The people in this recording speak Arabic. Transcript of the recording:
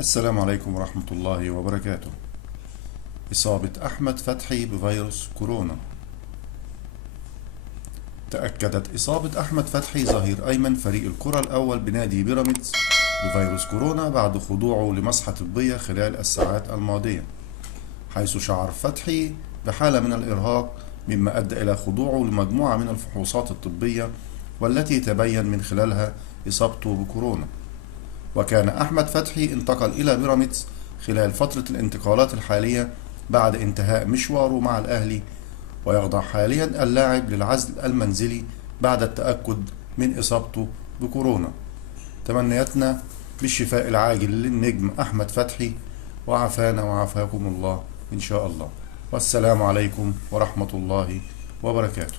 السلام عليكم ورحمة الله وبركاته. إصابة أحمد فتحي بفيروس كورونا. تأكدت إصابة أحمد فتحي ظهير أيمن فريق الكرة الأول بنادي بيراميدز بفيروس كورونا بعد خضوعه لمسحة طبية خلال الساعات الماضية، حيث شعر فتحي بحالة من الإرهاق مما أدى إلى خضوعه لمجموعة من الفحوصات الطبية والتي تبين من خلالها إصابته بكورونا. وكان أحمد فتحي انتقل إلى بيراميدز خلال فترة الانتقالات الحالية بعد انتهاء مشواره مع الأهلي، ويخضع حاليا اللاعب للعزل المنزلي بعد التأكد من إصابته بكورونا. تمنياتنا بالشفاء العاجل للنجم أحمد فتحي، وعافانا وعافاكم الله إن شاء الله. والسلام عليكم ورحمة الله وبركاته.